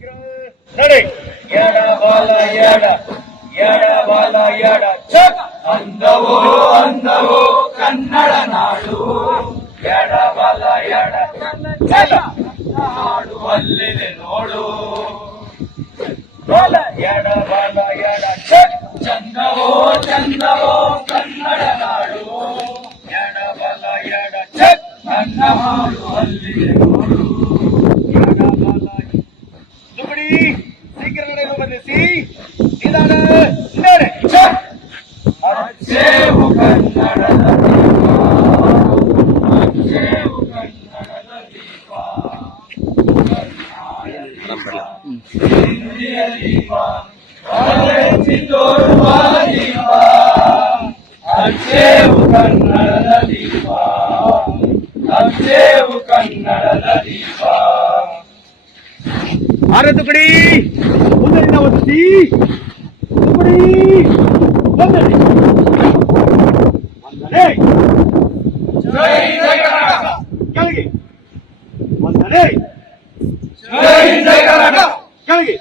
ನಡೆ ಎಡ ಬಾಲ ಎಡ ಎಡ ಬಾಲ ಎಡ ಚಕ್ ಅಂದವೋ ಅಂದವೋ ಕನ್ನಡ ನಾಡು ಎಡ ಬಾಲ ಎಡ ಚಲ ನಾಡು ಅಲ್ಲಿದೆ ನೋಡು ಬಾಲ ಎಡ ಬಾಲ ಎಡ ಚಕ್ ಚಂದವೋ ಚಂದವೋ ಕನ್ನಡ ನಾಡು ಎಡ ಬಾಲ ಎಡ ಚಕ್ ನನ್ನ ಹಾಡು ಅಲ್ಲಿದೆ ನೋಡು ಎಡ ಬಾಲ ದುಬಡಿ ಶೀಘ್ರ ನಡೆಯಲು ಬಂದಿಸಿ ನಿಧಾನ ನಡೆ ಚಕ್ ಅಚ್ಚೇವು ಕನ್ನಡದ ದೀಪ ಅಚ್ಚೇವು ಕನ್ನಡದ ದೀಪ ಹಿಂದಿಯ ದೀಪ ಕಾಲೇಜಿ ತೋರುವ ದೀಪ ಅಚ್ಚೇವು ಕನ್ನಡದ ದೀಪ ಅಚ್ಚೇವು ಕನ್ನಡದ ದೀಪ ತುಕಡಿ ಮುಂದಿನ ಒದಿಸಿ ತುಕಡಿ ಬಂದರೆ ವಂದನೆ ಜೈ ಜೈ ಕರ್ನಾಟಕ ಕೆಳಗೆ ವಂದನೆ ಜೈ ಜೈ ಕರ್ನಾಟಕ ಕೆಳಗೆ